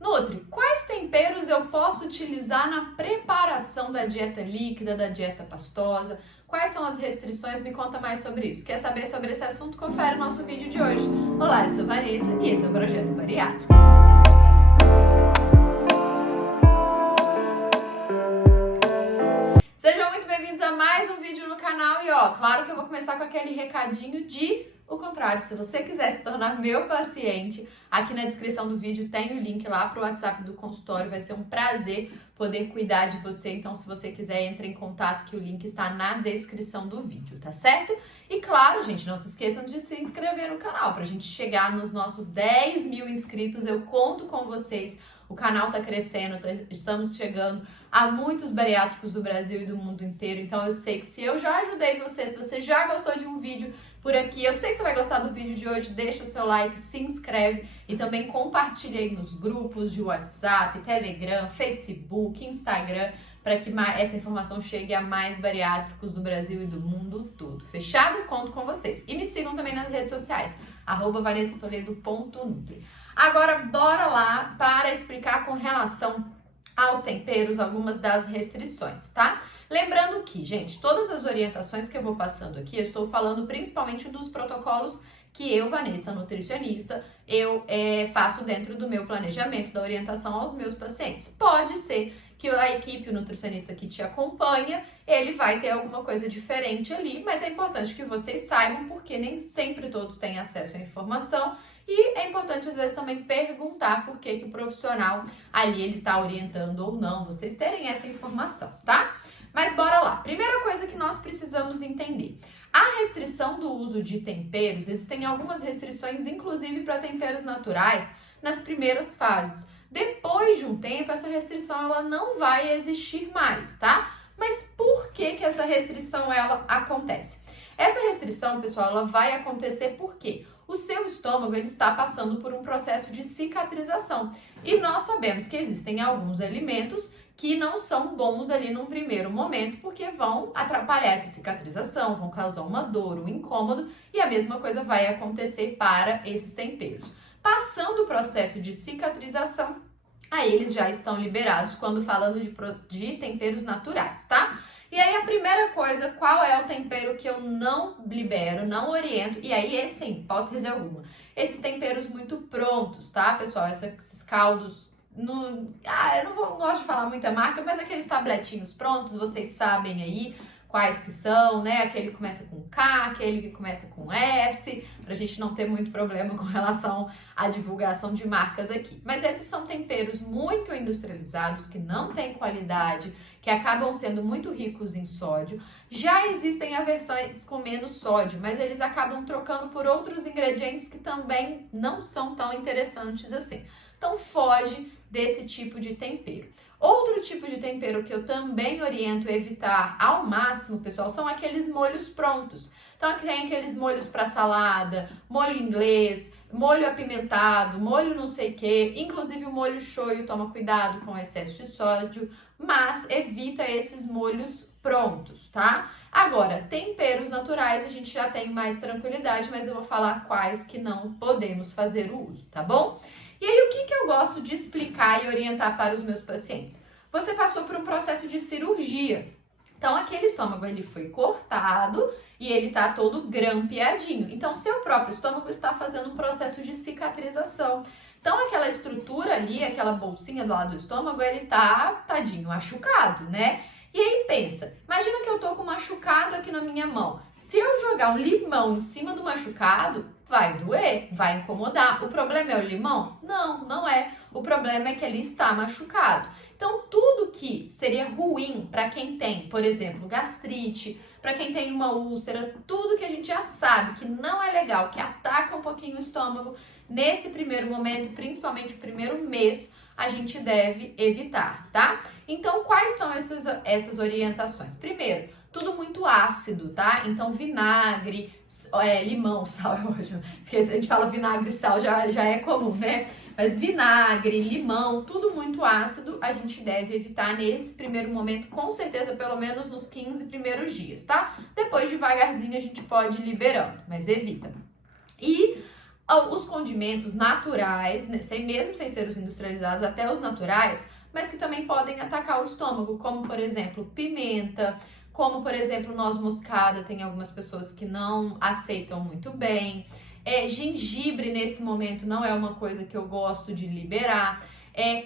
Nutri, quais temperos eu posso utilizar na preparação da dieta líquida, da dieta pastosa? Quais são as restrições? Me conta mais sobre isso. Quer saber sobre esse assunto? Confere o nosso vídeo de hoje. Olá, eu sou Vanessa e esse é o Projeto Bariátrico. Sejam muito bem-vindos a mais um vídeo no canal e claro que eu vou começar com aquele recadinho de o contrário, se você quiser se tornar meu paciente, aqui na descrição do vídeo tem o link lá para o WhatsApp do consultório, vai ser um prazer poder cuidar de você, então se você quiser entre em contato que o link está na descrição do vídeo, tá certo? E claro, gente, não se esqueçam de se inscrever no canal, pra gente chegar nos nossos 10 mil inscritos, eu conto com vocês, o canal tá crescendo, estamos chegando a muitos bariátricos do Brasil e do mundo inteiro, então eu sei que se eu já ajudei você, se você já gostou de um vídeo por aqui, eu sei que você vai gostar do vídeo de hoje, deixa o seu like, se inscreve e também compartilha aí nos grupos de WhatsApp, Telegram, Facebook, Instagram, para que essa informação chegue a mais bariátricos do Brasil e do mundo todo. Fechado? Conto com vocês. E me sigam também nas redes sociais, @vanessatoledo.nutri. Agora, bora lá para explicar com relação aos temperos algumas das restrições, tá? Lembrando que, gente, todas as orientações que eu vou passando aqui, eu estou falando principalmente dos protocolos que eu, Vanessa, nutricionista, eu faço dentro do meu planejamento da orientação aos meus pacientes. Pode ser que a equipe, o nutricionista que te acompanha, ele vai ter alguma coisa diferente ali, mas é importante que vocês saibam, porque nem sempre todos têm acesso à informação e é importante às vezes também perguntar por que o profissional ali ele tá orientando ou não, vocês terem essa informação, tá? Mas bora lá. Primeira coisa que nós precisamos entender. A restrição do uso de temperos, existem algumas restrições, inclusive para temperos naturais, nas primeiras fases. Depois de um tempo, essa restrição ela não vai existir mais, tá? Mas por que essa restrição ela acontece? Essa restrição, pessoal, ela vai acontecer porque o seu estômago ele está passando por um processo de cicatrização. E nós sabemos que existem alguns alimentos que não são bons ali num primeiro momento, porque vão atrapalhar essa cicatrização, vão causar uma dor, um incômodo, e a mesma coisa vai acontecer para esses temperos. Passando o processo de cicatrização, aí eles já estão liberados quando falando de temperos naturais, tá? E aí a primeira coisa, qual é o tempero que eu não libero, não oriento, e aí sim, hipótese alguma, esses temperos muito prontos, tá, pessoal? Esses caldos, eu não gosto de falar muita marca, mas aqueles tabletinhos prontos, vocês sabem aí quais que são, né? Aquele que começa com K, aquele que começa com S, pra gente não ter muito problema com relação à divulgação de marcas aqui. Mas esses são temperos muito industrializados, que não têm qualidade, que acabam sendo muito ricos em sódio. Já existem as versões com menos sódio, mas eles acabam trocando por outros ingredientes que também não são tão interessantes assim. Então foge desse tipo de tempero. Outro tipo de tempero que eu também oriento evitar ao máximo, pessoal, são aqueles molhos prontos. Então tem aqueles molhos para salada, molho inglês, molho apimentado, molho não sei o que, inclusive o molho shoyu, toma cuidado com excesso de sódio, mas evita esses molhos prontos, tá? Agora, temperos naturais a gente já tem mais tranquilidade, mas eu vou falar quais que não podemos fazer o uso, tá bom? E aí, o que eu gosto de explicar e orientar para os meus pacientes? Você passou por um processo de cirurgia. Então, aquele estômago, ele foi cortado e ele tá todo grampeadinho. Então, seu próprio estômago está fazendo um processo de cicatrização. Então, aquela estrutura ali, aquela bolsinha do lado do estômago, ele tá, tadinho, machucado, né? E aí pensa, imagina que eu tô com um machucado aqui na minha mão. Se eu jogar um limão em cima do machucado, vai doer, vai incomodar. O problema é o limão? Não, não é. O problema é que ele está machucado. Então, tudo que seria ruim para quem tem, por exemplo, gastrite, para quem tem uma úlcera, tudo que a gente já sabe que não é legal, que ataca um pouquinho o estômago, nesse primeiro momento, principalmente o primeiro mês, a gente deve evitar, tá? Então, quais são essas orientações? Primeiro, tudo muito ácido, tá? Então, vinagre, limão, sal é ótimo, porque se a gente fala vinagre e sal já é comum, né? Mas vinagre, limão, tudo muito ácido, a gente deve evitar nesse primeiro momento, com certeza, pelo menos nos 15 primeiros dias, tá? Depois, devagarzinho, a gente pode ir liberando, mas evita. E os condimentos naturais, né, mesmo sem ser os industrializados, até os naturais, mas que também podem atacar o estômago, como por exemplo pimenta, como por exemplo noz moscada, tem algumas pessoas que não aceitam muito bem. Gengibre nesse momento não é uma coisa que eu gosto de liberar.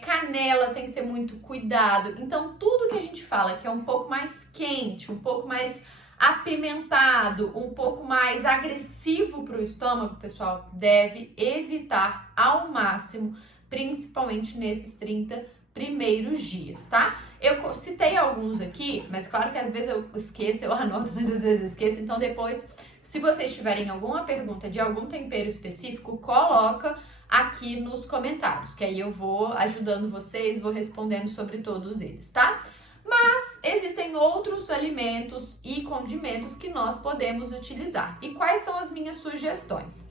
Canela tem que ter muito cuidado. Então tudo que a gente fala que é um pouco mais quente, um pouco mais apimentado, um pouco mais agressivo para o estômago, pessoal, deve evitar ao máximo, principalmente nesses 30 primeiros dias, tá? Eu citei alguns aqui, mas claro que às vezes eu esqueço, eu anoto, mas às vezes eu esqueço, então depois, se vocês tiverem alguma pergunta de algum tempero específico, coloca aqui nos comentários, que aí eu vou ajudando vocês, vou respondendo sobre todos eles, tá? Mas existem outros alimentos e condimentos que nós podemos utilizar. E quais são as minhas sugestões?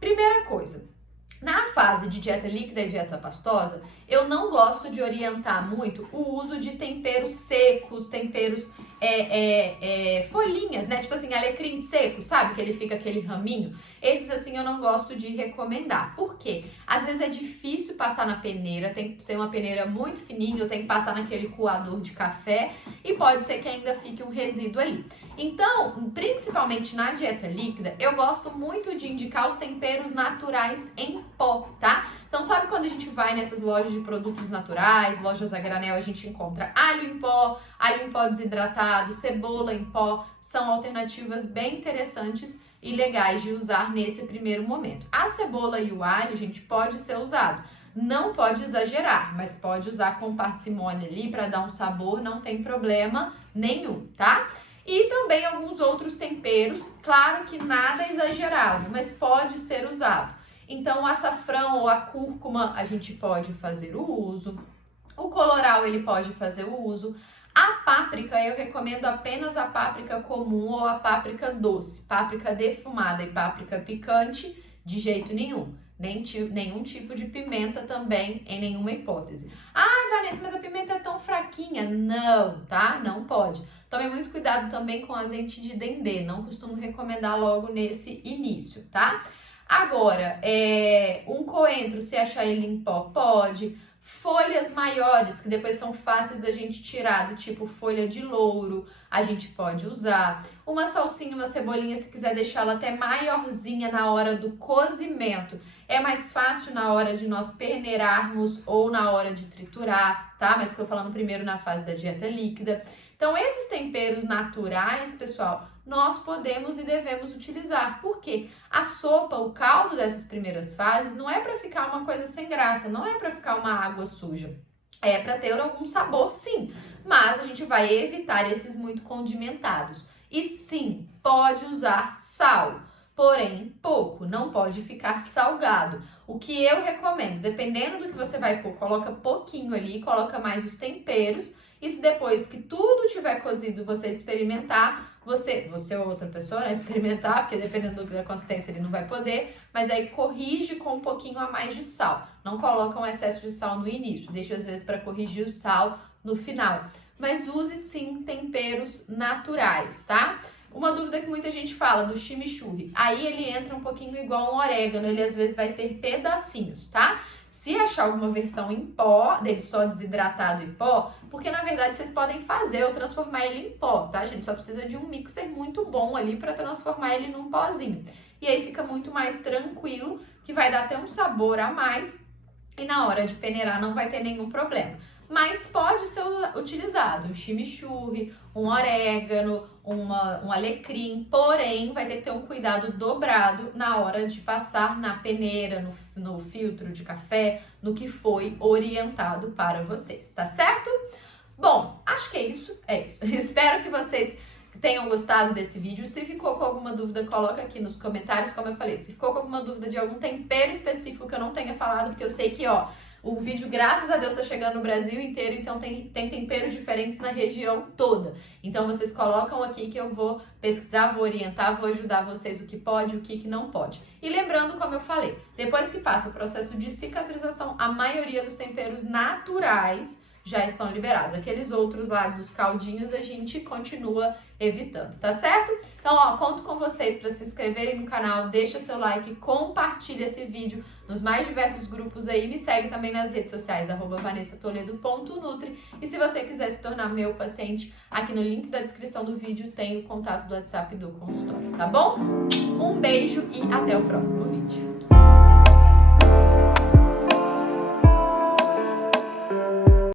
Primeira coisa, na fase de dieta líquida e dieta pastosa, eu não gosto de orientar muito o uso de temperos secos, temperos folhinhas, né? Tipo assim, alecrim seco, sabe? Que ele fica aquele raminho. Esses assim eu não gosto de recomendar. Por quê? Às vezes é difícil passar na peneira, tem que ser uma peneira muito fininha, ou tem que passar naquele coador de café e pode ser que ainda fique um resíduo ali. Então, principalmente na dieta líquida, eu gosto muito de indicar os temperos naturais em pó, tá? Então, sabe quando a gente vai nessas lojas de produtos naturais, lojas a granel, a gente encontra alho em pó desidratado, cebola em pó, são alternativas bem interessantes e legais de usar nesse primeiro momento. A cebola e o alho, gente, pode ser usado. Não pode exagerar, mas pode usar com parcimônia ali para dar um sabor, não tem problema nenhum, tá? E também alguns outros temperos, claro que nada exagerado, mas pode ser usado. Então, o açafrão ou a cúrcuma a gente pode fazer o uso, o colorau ele pode fazer o uso. A páprica, eu recomendo apenas a páprica comum ou a páprica doce. Páprica defumada e páprica picante, de jeito nenhum. Nenhum tipo de pimenta também, em nenhuma hipótese. Ah, Vanessa, mas a pimenta é tão fraquinha. Não, tá? Não pode. Tome muito cuidado também com azeite de dendê. Não costumo recomendar logo nesse início, tá? Agora, um coentro, se achar ele em pó, pode. Folhas maiores, que depois são fáceis da gente tirar, do tipo folha de louro, a gente pode usar. Uma salsinha, uma cebolinha, se quiser deixá-la até maiorzinha na hora do cozimento. É mais fácil na hora de nós peneirarmos ou na hora de triturar, tá? Mas estou falando primeiro na fase da dieta líquida. Então, esses temperos naturais, pessoal, nós podemos e devemos utilizar. Por quê? A sopa, o caldo dessas primeiras fases, não é para ficar uma coisa sem graça, não é para ficar uma água suja. É para ter algum sabor, sim, mas a gente vai evitar esses muito condimentados. E sim, pode usar sal, porém pouco, não pode ficar salgado. O que eu recomendo, dependendo do que você vai pôr, coloca pouquinho ali, coloca mais os temperos. E se depois que tudo tiver cozido você experimentar, você ou outra pessoa, né, experimentar, porque dependendo da consistência ele não vai poder, mas aí corrige com um pouquinho a mais de sal. Não coloca um excesso de sal no início, deixa às vezes para corrigir o sal no final. Mas use sim temperos naturais, tá? Uma dúvida que muita gente fala do chimichurri, aí ele entra um pouquinho igual um orégano, ele às vezes vai ter pedacinhos, tá? Se achar alguma versão em pó, dele só desidratado em pó, porque na verdade vocês podem fazer ou transformar ele em pó, tá, gente? Só precisa de um mixer muito bom ali para transformar ele num pozinho. E aí fica muito mais tranquilo, que vai dar até um sabor a mais e na hora de peneirar não vai ter nenhum problema. Mas pode ser utilizado um chimichurri, um orégano, um alecrim, porém vai ter que ter um cuidado dobrado na hora de passar na peneira, no filtro de café, no que foi orientado para vocês, tá certo? Bom, acho que é isso. Espero que vocês tenham gostado desse vídeo. Se ficou com alguma dúvida, coloca aqui nos comentários, como eu falei. Se ficou com alguma dúvida de algum tempero específico que eu não tenha falado, porque eu sei que, o vídeo, graças a Deus, tá chegando no Brasil inteiro, então tem temperos diferentes na região toda. Então, vocês colocam aqui que eu vou pesquisar, vou orientar, vou ajudar vocês o que pode, o que não pode. E lembrando, como eu falei, depois que passa o processo de cicatrização, a maioria dos temperos naturais já estão liberados. Aqueles outros lá dos caldinhos a gente continua evitando, tá certo? Então, ó, conto com vocês para se inscreverem no canal, deixa seu like, compartilha esse vídeo nos mais diversos grupos aí, me segue também nas redes sociais, @vanessatoledo.nutri, e se você quiser se tornar meu paciente, aqui no link da descrição do vídeo tem o contato do WhatsApp do consultório, tá bom? Um beijo e até o próximo vídeo.